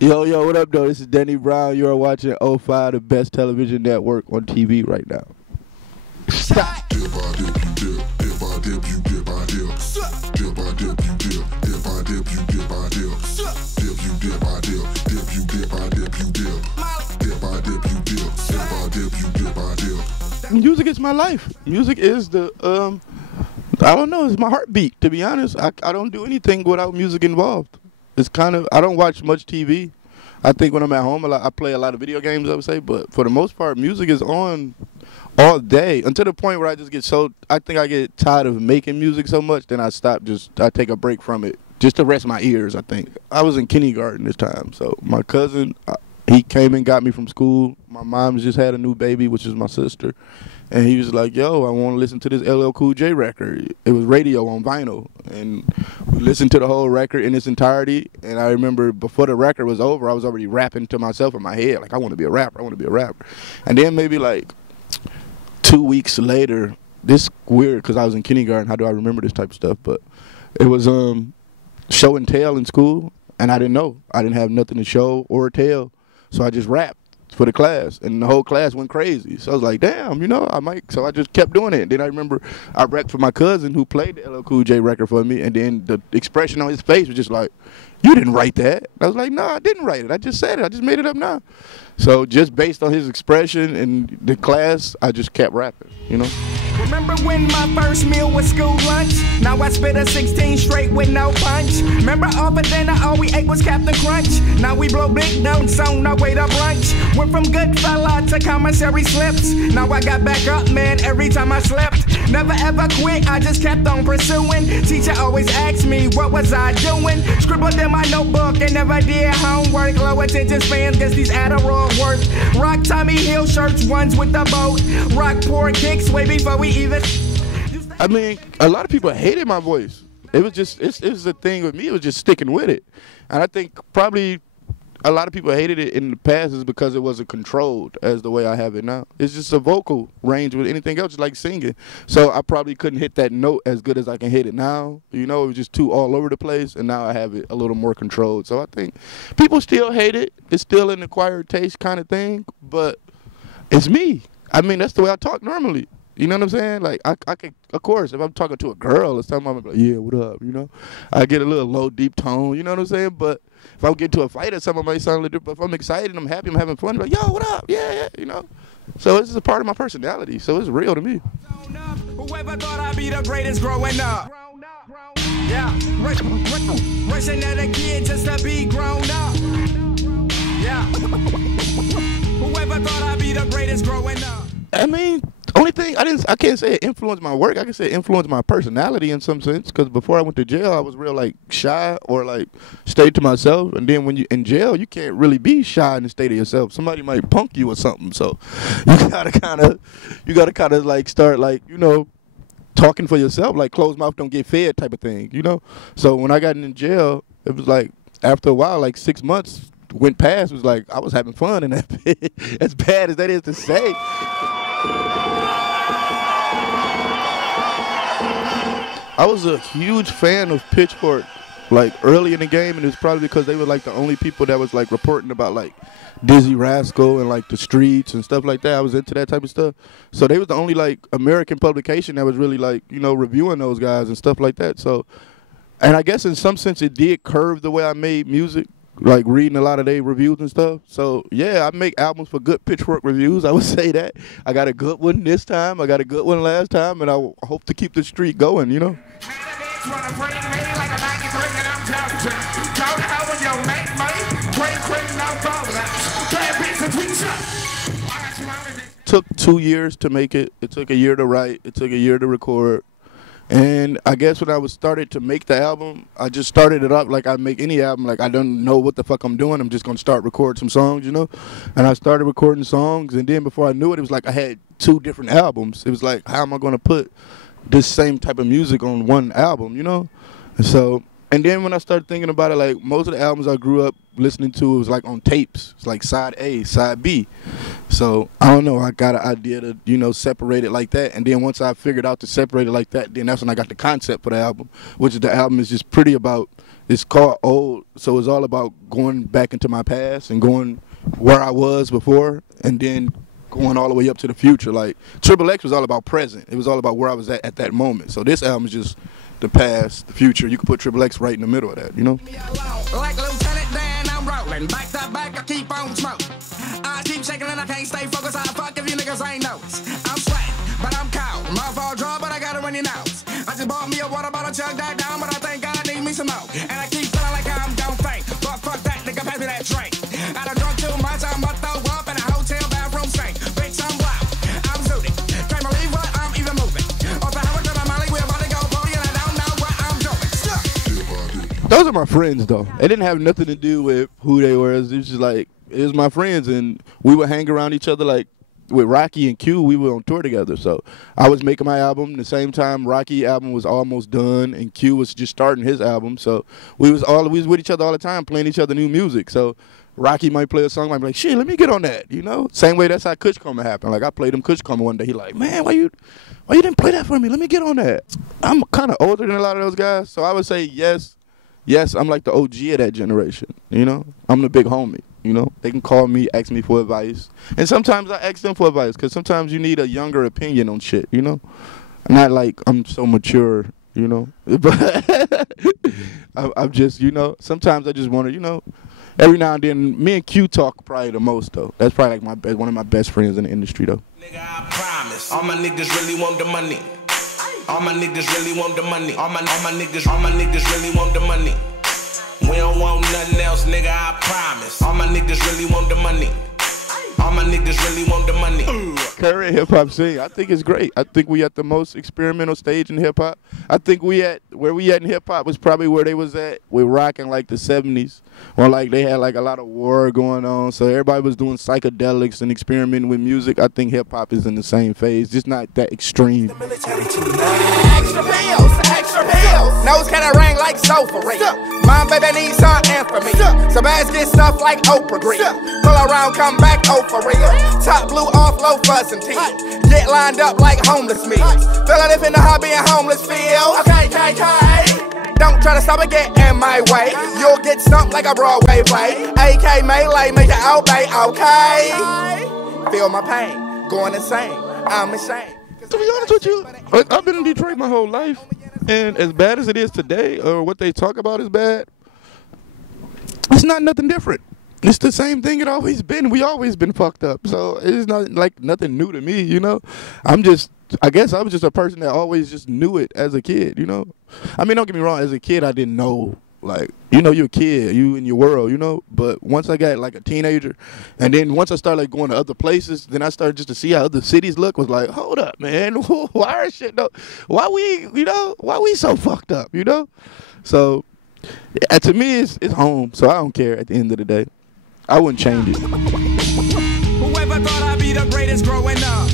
Yo, what up, though? This is Denny Brown. You are watching Ofive, the best television network on TV right now. Stop. Music is my life. Music is the, I don't know, it's my heartbeat, to be honest. I don't do anything without music involved. It's kind of, I don't watch much TV. I think when I'm at home, I play a lot of video games, I would say, but for the most part, music is on all day until the point where I just get so, I think I get tired of making music so much, then I stop, I take a break from it just to rest my ears, I think. I was in kindergarten this time, so my cousin, he came and got me from school. My mom just had a new baby, which is my sister. And he was like, yo, I want to listen to this LL Cool J record. It was radio on vinyl. And we listened to the whole record in its entirety. And I remember before the record was over, I was already rapping to myself in my head. Like, I want to be a rapper. I want to be a rapper. And then maybe like 2 weeks later, this weird because I was in kindergarten. How do I remember this type of stuff? But it was show and tell in school. And I didn't know. I didn't have nothing to show or tell. So I just rapped for the class, and the whole class went crazy. So I was like, damn, you know, I might. So I just kept doing it. And then I remember I rapped for my cousin who played the LL Cool J record for me, and then the expression on his face was just like, you didn't write that. I was like, no, I didn't write it. I just said it. I just made it up now. So just based on his expression and the class, I just kept rapping, you know. Remember when my first meal was school lunch? Now I spit a 16 straight with no punch. Remember all for dinner, all we ate was Captain Crunch. Now we blow big notes on our way to brunch. Went from good fella to commissary slips. Now I got back up, man, every time I slept. Never ever quit, I just kept on pursuing. Teacher always asked me, what was I doing? Scribbled in my notebook and never did homework. Low attention spans, guess these Adderall work. Rock Tommy Hill shirts, ones with the boat. Rock poor kicks way before we even. I mean, a lot of people hated my voice. It was just, it was the thing with me, it was just sticking with it. And I think probably a lot of people hated it in the past is because it wasn't controlled as the way I have it now. It's just a vocal range with anything else, just like singing. So I probably couldn't hit that note as good as I can hit it now. You know, it was just too all over the place, and now I have it a little more controlled. So I think people still hate it. It's still an acquired taste kind of thing, but it's me. I mean, that's the way I talk normally. You know what I'm saying? Like, I can, of course, if I'm talking to a girl or something, I'm like, yeah, what up, you know? I get a little low, deep tone, you know what I'm saying? But if I get to a fight or something, I might sound a little different. But if I'm excited, I'm happy, I'm having fun, I'm like, yo, what up? Yeah, yeah, you know? So this is a part of my personality, so it's real to me. Whoever thought I'd be the greatest growing up? Yeah, rushing at a kid just to be grown up. Yeah, whoever thought I'd be the greatest growing up? I mean, only thing, I can't say it influenced my work. I can say it influenced my personality in some sense. Because before I went to jail, I was real like shy or like stayed to myself. And then when you in jail, you can't really be shy in the state of yourself. Somebody might punk you or something. So you gotta kind of like start like, you know, talking for yourself, like closed mouth don't get fed type of thing, you know. So when I got in jail, it was like after a while, like 6 months went past. It was like I was having fun in that pit. As bad as that is to say. I was a huge fan of Pitchfork, like early in the game, and it's probably because they were like the only people that was like reporting about like Dizzy Rascal and like the streets and stuff like that. I was into that type of stuff. So they was the only like American publication that was really like, you know, reviewing those guys and stuff like that. So, and I guess in some sense it did curve the way I made music, like reading a lot of their reviews and stuff. So yeah, I make albums for good Pitchfork reviews. I would say that. I got a good one this time. I got a good one last time, and I hope to keep the streak going, you know. Took 2 years to make it. It took a year to write. It took a year to record. And I guess when I started to make the album, I just started it up like I make any album. Like I don't know what the fuck I'm doing. I'm just going to start recording some songs, you know. And I started recording songs. And then before I knew it, it was like I had 2 different albums. It was like, how am I going to put this same type of music on one album, you know? And so, and then when I started thinking about it, like most of the albums I grew up listening to, it was like on tapes. It's like side A, side B. So I don't know, I got an idea to, you know, separate it like that. And then once I figured out to separate it like that, then that's when I got the concept for the album, which is the album is just pretty about It's called Old, so it's all about going back into my past and going where I was before, and then going all the way up to the future. Like Triple X was all about present. It was all about where I was at that moment. So this album is just the past, the future. You can put Triple X right in the middle of that, you know? Like Lieutenant Dan, I'm rolling. Back to back, I keep on smoking. I keep shaking and I can't stay focused. I fuck if you niggas ain't noticed. I'm sweating, but I'm cold. My fault draw, but I got it when you know. I just bought me a water bottle, chug that down, but I think I need me some more. And I keep feeling like I'm gon' faint. But fuck that, nigga, pass me that drink. I done drunk too much, I'm about to throw up in a hotel bathroom sink. Bitch, I'm wild, I'm zooted. Can't believe what I'm even moving. Off the highway to the Molly, we're about to go party, and I don't know what I'm doing. Those are my friends, though. It didn't have nothing to do with who they were. It was just like, it was my friends, and we would hang around each other. Like with Rocky and Q, we were on tour together. So I was making my album the same time Rocky album was almost done, and Q was just starting his album. So we was with each other all the time, playing each other new music. So Rocky might play a song, might be like, shit, let me get on that, you know? Same way that's how Kush Coma happened. Like I played him Kush Coma one day. He like, man, why you didn't play that for me? Let me get on that. I'm kind of older than a lot of those guys, so I would say yes, I'm like the OG of that generation, you know? I'm the big homie, you know? They can call me, ask me for advice. And sometimes I ask them for advice, because sometimes you need a younger opinion on shit, you know? Not like I'm so mature, you know? But I'm just, you know, sometimes I just want to, you know, every now and then, me and Q talk probably the most, though. That's probably like one of my best friends in the industry, though. Nigga, I promise, all my niggas really want the money. All my niggas really want the money. All my niggas really want the money. We don't want nothing else, nigga, I promise. All my niggas really want the money. All my niggas really want the money. Current hip-hop scene, I think it's great. I think we at the most experimental stage in hip-hop. I think where we at in hip-hop was probably where they was at with rock in like the 70s. Or like they had like a lot of war going on. So everybody was doing psychedelics and experimenting with music. I think hip-hop is in the same phase, just not that extreme. Extra pills, nose kinda ring like sofa ring. My baby needs some infamy. So bags get stuff like Oprah Green. Pull around, come back, for real. Top blue off, low fuzz and teeth. Get lined up like homeless meals. Feel it if in the hobby and homeless feel. Okay. Don't try to stop it, get in my way. You'll get stumped like a Broadway play. AK melee, make it obey, okay? Feel my pain, going insane. I'm insane. To be honest with you, I've been in Detroit my whole life, and as bad as it is today, or what they talk about is bad, it's not nothing different. It's the same thing it always been. We always been fucked up. So it's not like nothing new to me, you know? I guess I was just a person that always just knew it as a kid, you know? I mean, don't get me wrong, as a kid I didn't know, like, you know, you're a kid, you in your world, you know? But once I got like a teenager, and then once I started like going to other places, then I started just to see how other cities look, was like, hold up, man, why are shit though? Why we so fucked up, you know? So to me it's home, so I don't care at the end of the day. I wouldn't change it. Whoever thought I'd be the greatest growing up?